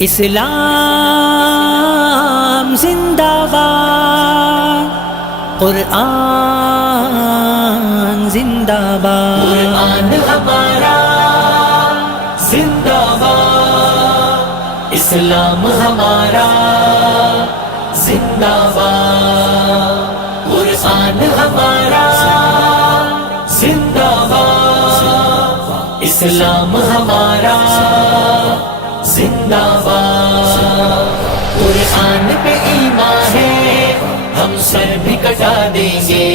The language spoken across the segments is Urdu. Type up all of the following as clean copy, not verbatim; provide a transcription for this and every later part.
اسلام زندہ باد، قرآن زندہ باد، قرآن ہمارا زندہ باد، اسلام ہمارا زندہ باد، قرآن ہمارا زندہ باد، اسلام ہمارا زندہ باد، قرآن پہ ایمان ہے ہم سر بھی کٹا دیں گے،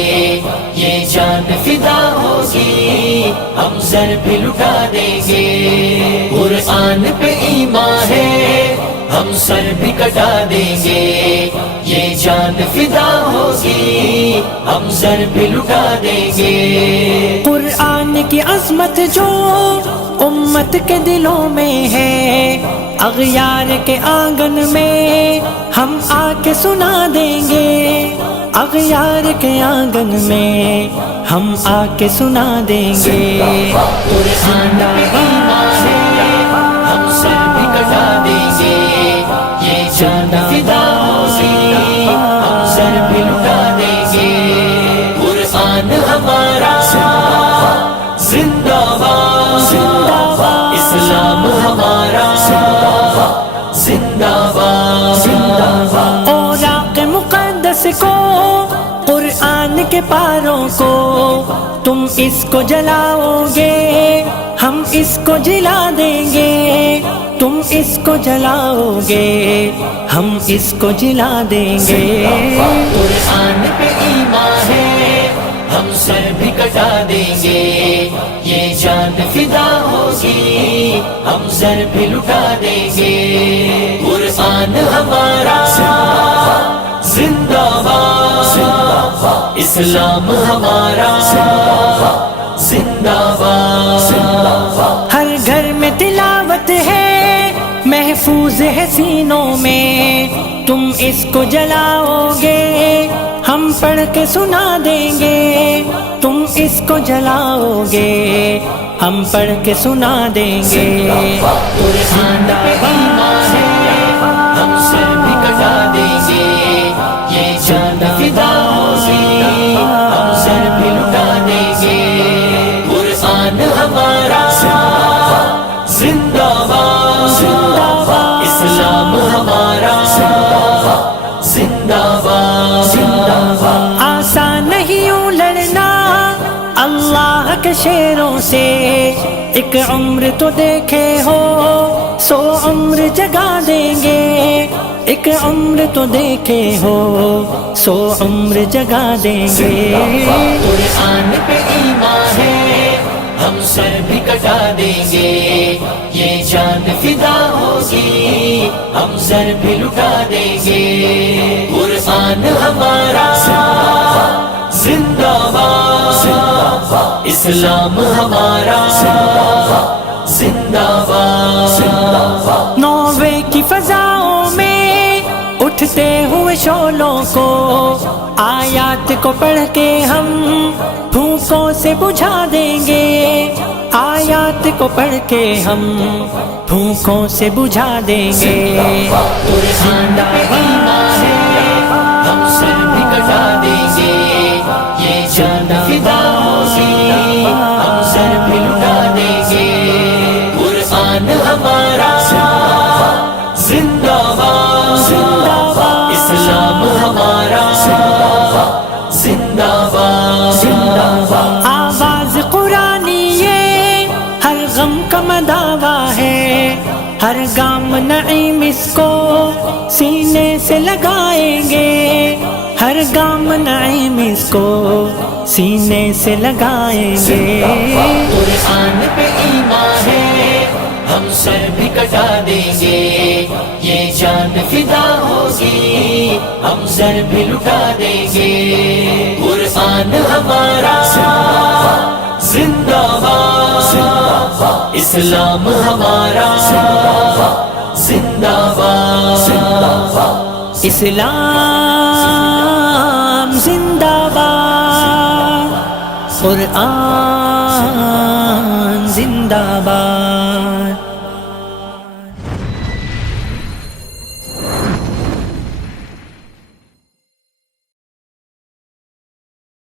یہ جان فدا ہوگی ہم سر بھی لٹا دیں گے، قرآن پہ ایمان ہے ہم سر بھی کٹا دیں گے، یہ جان فدا ہوگی ہم سر بھی لٹا دیں گے، قرآن کی عظمت جو امت کے دلوں میں ہے، اغیار کے آنگن میں ہم آ کے سنا دیں گے، اغیار کے آنگن میں ہم آ کے سنا دیں گے، قرآن پہ ایمان ہے ہم سر بھی کٹا دیں گے، یہ جان فدا ہوگی ہم سر بھی لٹا دیں گے، قرآن ہمارا زندہ باد، اسلام ہمارا زندہ باد، اوراق مقدس کو، قرآن کے پاروں کو، تم اس کو جلاؤ گے ہم اس کو جلا دیں گے، تم اس کو جلاؤ گے ہم اس کو جلا دیں گے، قرآن پہ ایمان ہے ہم سر بھی کٹا دیں گے، یہ جان فدا ہوگی ہم سر بھی لٹا دیں گے، قرآن ہمارا زندہ باد، اسلام ہمارا زندہ باد، ہر گھر میں تلاوت ہے محفوظ ہے سینوں میں، تم اس کو جلاؤ گے ہم پڑھ کے سنا دیں گے، تم اس کو جلاؤ گے ہم پڑھ کے سنا دیں گے، قرآن پہ ایمان ہے ہم سر بھی کٹا دیں گے، یہ جان فدا ہوگی ہم سر بھی لٹا دیں گے، قرآن ہمارا زندہ باد، اسلام ہمارا زندہ باد، آسان نہیں یوں لڑنا اللہ کے شیروں سے، ایک عمر تو دیکھے ہو 100 عمر جگا دیں گے، ایک عمر تو دیکھے ہو 100 عمر جگا دیں گے، قرآن پہ ایمان ہے ہم سر بھی کٹا دیں گے، یہ جان فدا ہوگی ہم سر بھی لٹا دیں گے، قرآن ہمارا زندہ باد، اسلام ہمارا زندہ باد، نوے کی فضاؤں میں اٹھتے ہوئے شعلوں کو، آیات کو پڑھ کے ہم پھونکوں سے بجھا دیں گے، آیات کو پڑھ کے ہم پھونکوں سے بجھا دیں گے، قرآن پہ ایمان ہے ہم سر بھی کٹا دیں گے، یہ جان فدا ہوگی ہم سر بھی لٹا دیں گے، قرآن ہمارا زندہ باد، اسلام ہمارا زندہ باد، آواز قرآنی یہ ہر غم کا مداوا ہے، ہر گام نعیم اس کو سینے سے لگائیں گے، ہر گام نعیم اس کو سینے سے لگائیں گے، قرآن پہ ایمان ہے ہم سر بھی کٹا دیں گے، یہ جان فدا ہوگی ہم سر بھی لٹا دیں گے، قرآن ہمارا زندہ باد، اسلام ہمارا زندہ باد، اسلام زندہ باد، قرآن زندہ باد۔